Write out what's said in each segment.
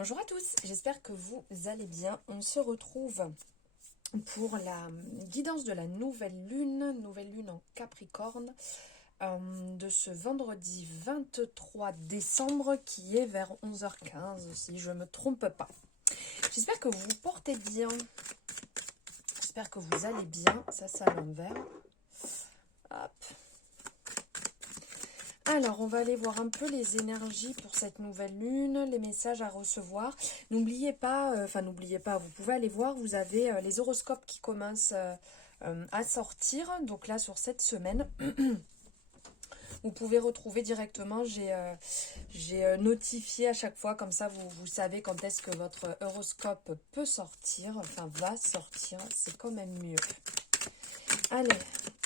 Bonjour à tous, j'espère que vous allez bien. On se retrouve pour la guidance de la nouvelle lune en Capricorne, de ce vendredi 23 décembre qui est vers 11h15 si je ne me trompe pas. J'espère que vous vous portez bien, j'espère que vous allez bien. Ça c'est à l'envers. Hop. Alors, on va aller voir un peu les énergies pour cette nouvelle lune, les messages à recevoir. N'oubliez pas, vous pouvez aller voir, vous avez les horoscopes qui commencent à sortir. Donc là, sur cette semaine, vous pouvez retrouver directement, j'ai notifié à chaque fois, comme ça vous savez quand est-ce que votre horoscope peut sortir, enfin va sortir, c'est quand même mieux. Allez,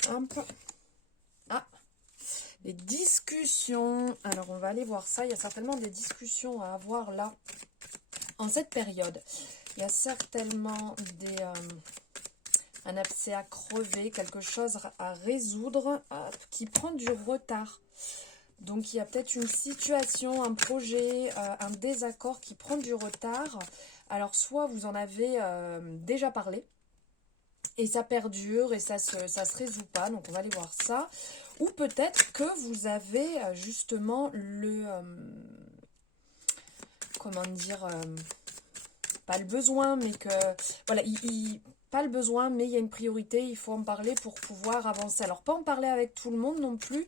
hop. Ah, les discussions, alors on va aller voir ça, il y a certainement des discussions à avoir là, en cette période. Il y a certainement un abcès à crever, quelque chose à résoudre qui prend du retard. Donc il y a peut-être une situation, un projet, un désaccord qui prend du retard. Alors soit vous en avez déjà parlé, et ça perdure et ça se résout pas, donc on va aller voir ça. Ou peut-être que vous avez justement comment dire, pas le besoin, mais que, voilà, pas le besoin, mais il y a une priorité, il faut en parler pour pouvoir avancer. Alors pas en parler avec tout le monde non plus,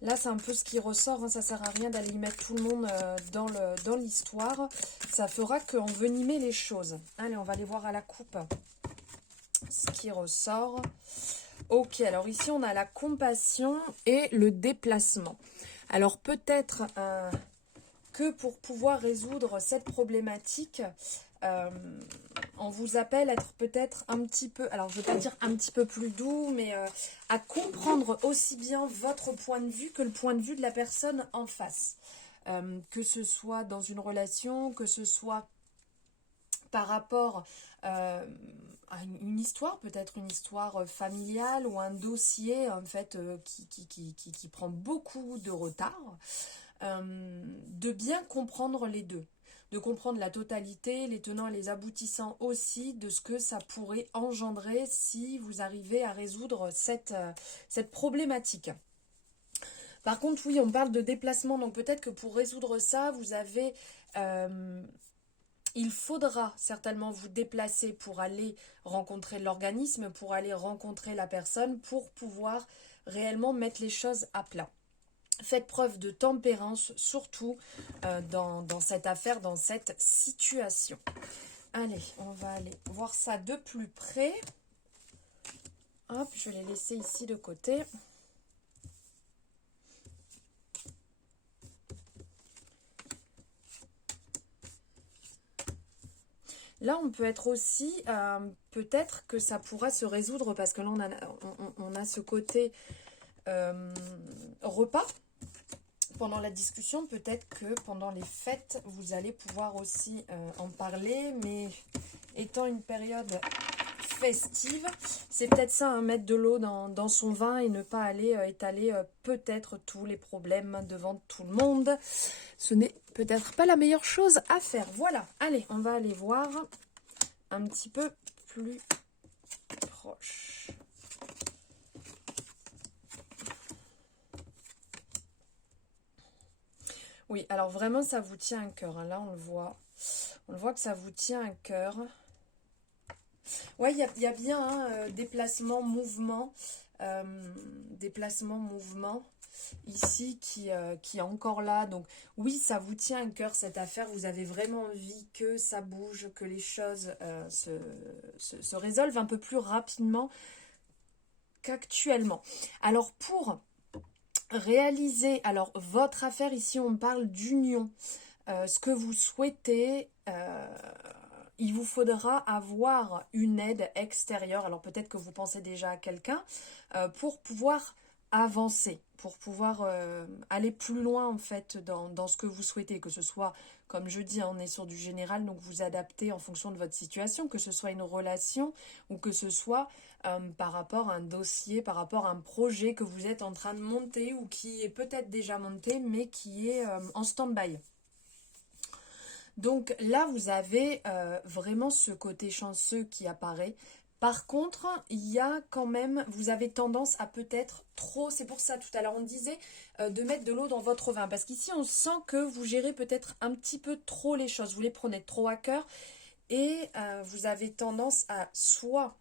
là c'est un peu ce qui ressort, hein, ça sert à rien d'aller y mettre tout le monde dans l'histoire, ça fera qu'envenimer les choses. Allez, on va aller voir à la coupe ce qui ressort. Ok, alors ici on a la compassion et le déplacement. Alors peut-être que pour pouvoir résoudre cette problématique, on vous appelle à être peut-être un petit peu, alors je ne vais pas dire un petit peu plus doux, mais à comprendre aussi bien votre point de vue que le point de vue de la personne en face. Que ce soit dans une relation, que ce soit par rapport à une histoire, peut-être une histoire familiale ou un dossier en fait qui prend beaucoup de retard, de bien comprendre les deux, de comprendre la totalité, les tenants et les aboutissants aussi de ce que ça pourrait engendrer si vous arrivez à résoudre cette problématique. Par contre, oui, on parle de déplacement, donc peut-être que pour résoudre ça, vous avez... il faudra certainement vous déplacer pour aller rencontrer l'organisme, pour aller rencontrer la personne, pour pouvoir réellement mettre les choses à plat. Faites preuve de tempérance, surtout dans cette affaire, dans cette situation. Allez, on va aller voir ça de plus près. Hop, je vais les laisser ici de côté. Là, on peut être aussi, peut-être que ça pourra se résoudre parce que là, on a ce côté repas. Pendant la discussion, peut-être que pendant les fêtes, vous allez pouvoir aussi en parler, mais étant une période festive, c'est peut-être ça, hein, mettre de l'eau dans son vin et ne pas aller étaler peut-être tous les problèmes devant tout le monde. Ce n'est peut-être pas la meilleure chose à faire. Voilà, allez, on va aller voir un petit peu plus proche. Oui, alors vraiment, ça vous tient à cœur. Hein. Là, on le voit. On le voit que ça vous tient à cœur. Ouais, il y a bien hein, déplacement, mouvement. Déplacement, mouvement. Ici, qui est encore là. Donc, oui, ça vous tient à cœur, cette affaire. Vous avez vraiment envie que ça bouge, que les choses se résolvent un peu plus rapidement qu'actuellement. Alors, pour réaliser, alors votre affaire ici on parle d'union, ce que vous souhaitez, il vous faudra avoir une aide extérieure, alors peut-être que vous pensez déjà à quelqu'un, pour pouvoir avancer, pour pouvoir aller plus loin en fait dans ce que vous souhaitez, que ce soit, comme je dis, on est sur du général, donc vous adaptez en fonction de votre situation, que ce soit une relation ou que ce soit par rapport à un dossier, par rapport à un projet que vous êtes en train de monter ou qui est peut-être déjà monté mais qui est en stand-by. Donc là, vous avez vraiment ce côté chanceux qui apparaît. Par contre, il y a quand même, vous avez tendance à peut-être trop, c'est pour ça tout à l'heure on disait de mettre de l'eau dans votre vin. Parce qu'ici on sent que vous gérez peut-être un petit peu trop les choses, vous les prenez trop à cœur et vous avez tendance à soit,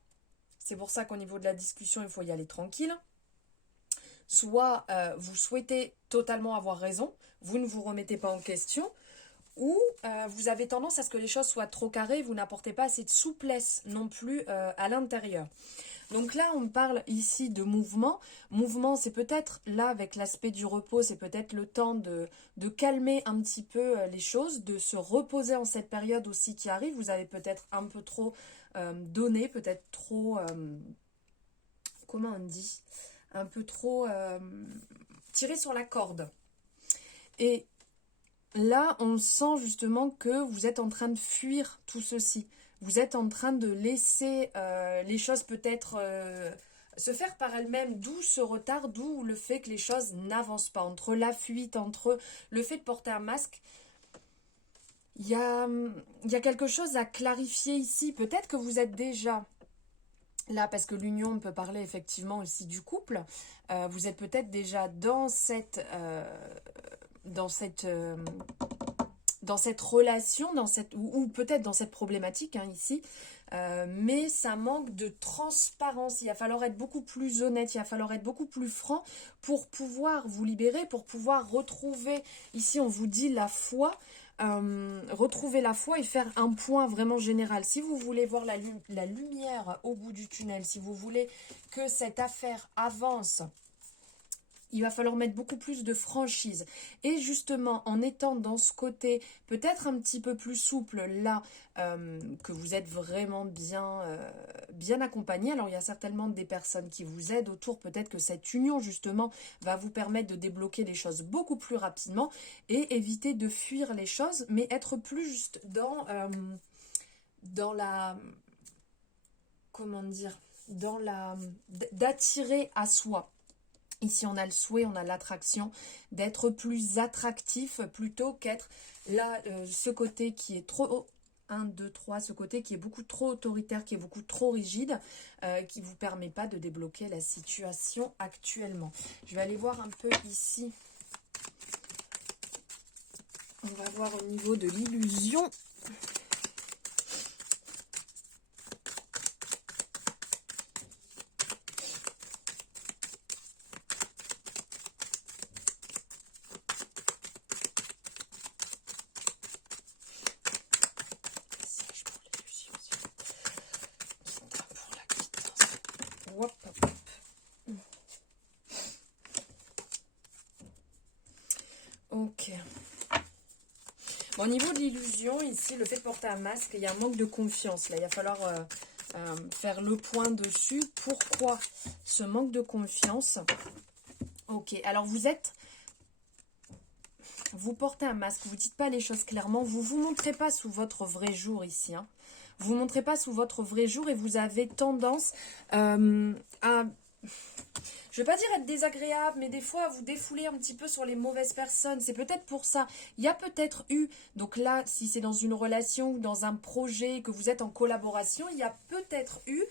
c'est pour ça qu'au niveau de la discussion il faut y aller tranquille, soit vous souhaitez totalement avoir raison, vous ne vous remettez pas en question, ou vous avez tendance à ce que les choses soient trop carrées, vous n'apportez pas assez de souplesse non plus à l'intérieur. Donc là, on parle ici de mouvement. Mouvement, c'est peut-être, là, avec l'aspect du repos, c'est peut-être le temps de calmer un petit peu les choses, de se reposer en cette période aussi qui arrive. Vous avez peut-être un peu trop donné, peut-être trop, comment on dit, un peu trop tiré sur la corde. Et là, on sent justement que vous êtes en train de fuir tout ceci. Vous êtes en train de laisser les choses peut-être se faire par elles-mêmes, d'où ce retard, d'où le fait que les choses n'avancent pas. Entre la fuite, entre le fait de porter un masque, il y a quelque chose à clarifier ici. Peut-être que vous êtes déjà là, parce que l'union, on peut parler effectivement aussi du couple. Vous êtes peut-être déjà dans cette relation, ou peut-être dans cette problématique ici, mais ça manque de transparence. Il va falloir être beaucoup plus honnête, il va falloir être beaucoup plus franc pour pouvoir vous libérer, pour pouvoir retrouver, ici on vous dit la foi, retrouver la foi et faire un point vraiment général. Si vous voulez voir la lumière au bout du tunnel, si vous voulez que cette affaire avance, il va falloir mettre beaucoup plus de franchise. Et justement, en étant dans ce côté peut-être un petit peu plus souple, là, que vous êtes vraiment bien accompagné. Alors, il y a certainement des personnes qui vous aident autour. Peut-être que cette union, justement, va vous permettre de débloquer les choses beaucoup plus rapidement et éviter de fuir les choses, mais être plus juste dans la... Comment dire, d'attirer à soi. Ici, on a le souhait, on a l'attraction d'être plus attractif plutôt qu'être là, ce côté qui est trop... 1, 2, 3, ce côté qui est beaucoup trop autoritaire, qui est beaucoup trop rigide, qui ne vous permet pas de débloquer la situation actuellement. Je vais aller voir un peu ici. On va voir au niveau de l'illusion. Ok. Bon, au niveau de l'illusion, ici, le fait de porter un masque, il y a un manque de confiance. Là, il va falloir faire le point dessus. Pourquoi ce manque de confiance? Ok, alors vous portez un masque, vous ne dites pas les choses clairement, vous ne vous montrez pas sous votre vrai jour ici. Vous ne vous montrez pas sous votre vrai jour et vous avez tendance à... Je ne vais pas dire être désagréable, mais des fois, vous défoulez un petit peu sur les mauvaises personnes. C'est peut-être pour ça. Il y a peut-être eu, donc là, si c'est dans une relation ou dans un projet, que vous êtes en collaboration, il y a peut-être eu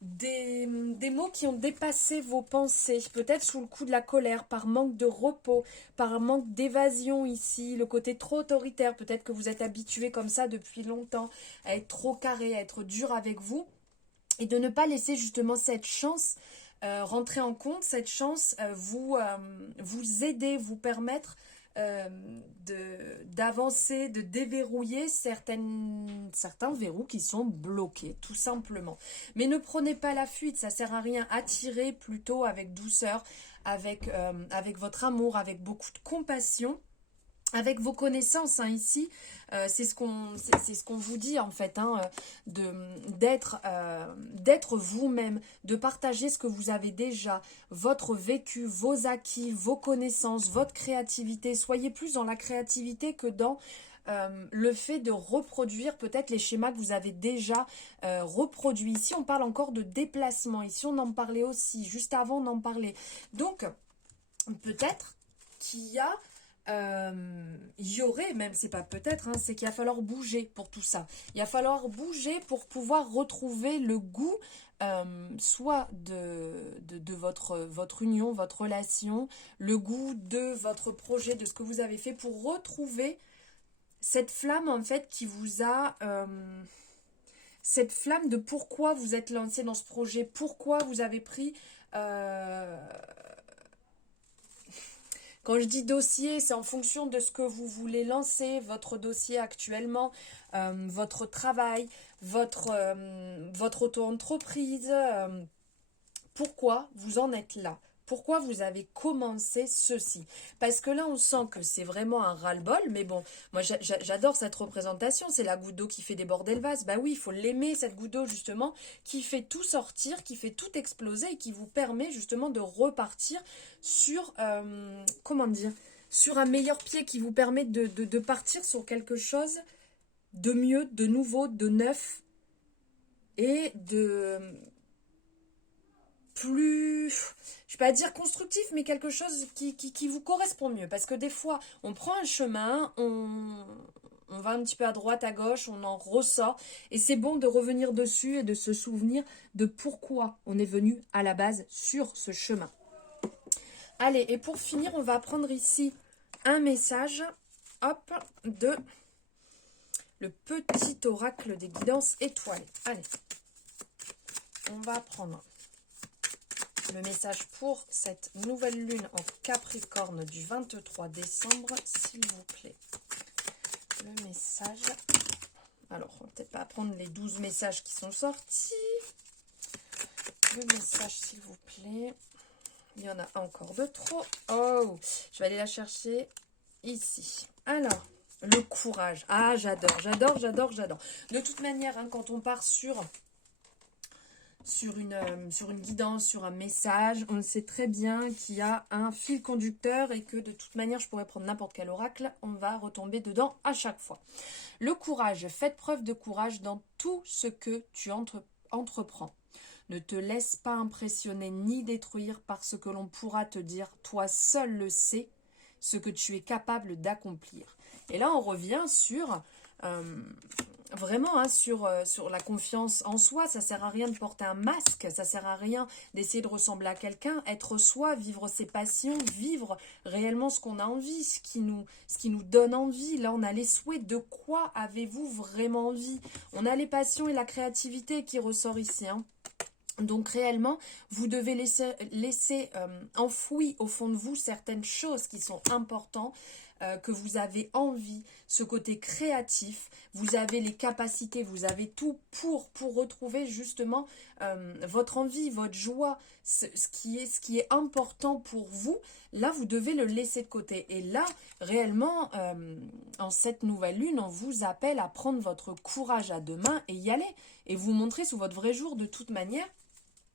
des mots qui ont dépassé vos pensées. Peut-être sous le coup de la colère, par manque de repos, par manque d'évasion ici, le côté trop autoritaire. Peut-être que vous êtes habitué comme ça depuis longtemps, à être trop carré, à être dur avec vous. Et de ne pas laisser justement cette chance rentrer en compte, cette chance vous aider, vous permettre d'avancer, de déverrouiller certains verrous qui sont bloqués, tout simplement. Mais ne prenez pas la fuite, ça sert à rien. Attirez plutôt avec douceur, avec votre amour, avec beaucoup de compassion. Avec vos connaissances ici, c'est ce qu'on vous dit en fait, d'être vous-même, de partager ce que vous avez déjà, votre vécu, vos acquis, vos connaissances, votre créativité. Soyez plus dans la créativité que dans le fait de reproduire peut-être les schémas que vous avez déjà reproduits. Ici, on parle encore de déplacement. Ici, on en parlait aussi. Juste avant, on en parlait. Donc, peut-être qu'il y a il y aurait, même c'est pas peut-être, hein, c'est qu'il va falloir bouger pour tout ça. Il va falloir bouger pour pouvoir retrouver le goût soit de votre union, votre relation, le goût de votre projet, de ce que vous avez fait, pour retrouver cette flamme en fait qui vous a... cette flamme de pourquoi vous êtes lancé dans ce projet, pourquoi vous avez pris... Quand je dis dossier, c'est en fonction de ce que vous voulez lancer, votre dossier actuellement, votre travail, votre auto-entreprise. Pourquoi vous en êtes là? Pourquoi vous avez commencé ceci? Parce que là, on sent que c'est vraiment un ras-le-bol. Mais bon, moi, j'adore cette représentation. C'est la goutte d'eau qui fait déborder le vase. Bah oui, il faut l'aimer, cette goutte d'eau, justement, qui fait tout sortir, qui fait tout exploser et qui vous permet, justement, de repartir sur, comment dire, sur un meilleur pied, qui vous permet de partir sur quelque chose de mieux, de nouveau, de neuf et de... plus, je ne vais pas dire constructif, mais quelque chose qui vous correspond mieux. Parce que des fois, on prend un chemin, on va un petit peu à droite, à gauche, on en ressort. Et c'est bon de revenir dessus et de se souvenir de pourquoi on est venu à la base sur ce chemin. Allez, et pour finir, on va prendre ici un message, hop, de le petit oracle des guidances étoilées. Allez, on va prendre le message pour cette nouvelle lune en Capricorne du 23 décembre, s'il vous plaît. Le message. Alors, on va peut-être pas prendre les 12 messages qui sont sortis. Le message, s'il vous plaît. Il y en a encore de trop. Oh, je vais aller la chercher ici. Alors, le courage. Ah, j'adore, j'adore, j'adore, j'adore. De toute manière, hein, quand on part sur une guidance, sur un message, on sait très bien qu'il y a un fil conducteur et que de toute manière, je pourrais prendre n'importe quel oracle, on va retomber dedans à chaque fois. Le courage, faites preuve de courage dans tout ce que tu entreprends. Ne te laisse pas impressionner ni détruire par ce que l'on pourra te dire. Toi seul le sais, ce que tu es capable d'accomplir. Et là, on revient sur... vraiment hein, sur la confiance en soi. Ça sert à rien de porter un masque, ça sert à rien d'essayer de ressembler à quelqu'un, être soi, vivre ses passions, vivre réellement ce qu'on a envie, ce qui nous donne envie. Là on a les souhaits, de quoi avez-vous vraiment envie? On a les passions et la créativité qui ressort ici, hein. Donc réellement, vous devez laisser enfoui au fond de vous certaines choses qui sont importantes, que vous avez envie, ce côté créatif, vous avez les capacités, vous avez tout pour retrouver justement votre envie, votre joie, ce qui est important pour vous. Là, vous devez le laisser de côté. Et là, réellement, en cette nouvelle lune, on vous appelle à prendre votre courage à deux mains et y aller. Et vous montrer sous votre vrai jour de toute manière.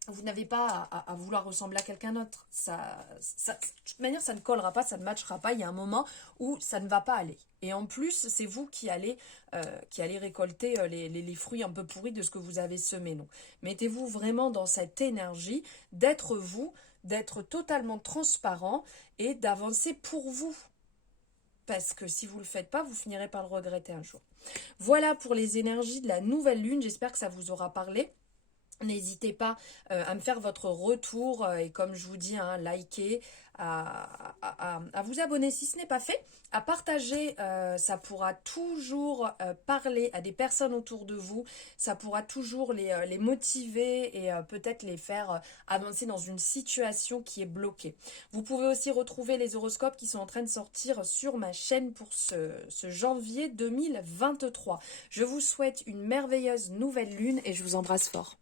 Vous n'avez pas à vouloir ressembler à quelqu'un d'autre. De toute manière, ça ne collera pas, ça ne matchera pas. Il y a un moment où ça ne va pas aller. Et en plus, c'est vous qui allez récolter les fruits un peu pourris de ce que vous avez semé. Donc, mettez-vous vraiment dans cette énergie d'être vous, d'être totalement transparent et d'avancer pour vous. Parce que si vous ne le faites pas, vous finirez par le regretter un jour. Voilà pour les énergies de la nouvelle lune. J'espère que ça vous aura parlé. N'hésitez pas à me faire votre retour et comme je vous dis, hein, likez, à vous abonner si ce n'est pas fait, à partager, ça pourra toujours parler à des personnes autour de vous, ça pourra toujours les motiver et peut-être les faire avancer dans une situation qui est bloquée. Vous pouvez aussi retrouver les horoscopes qui sont en train de sortir sur ma chaîne pour ce janvier 2023. Je vous souhaite une merveilleuse nouvelle lune et je vous embrasse fort.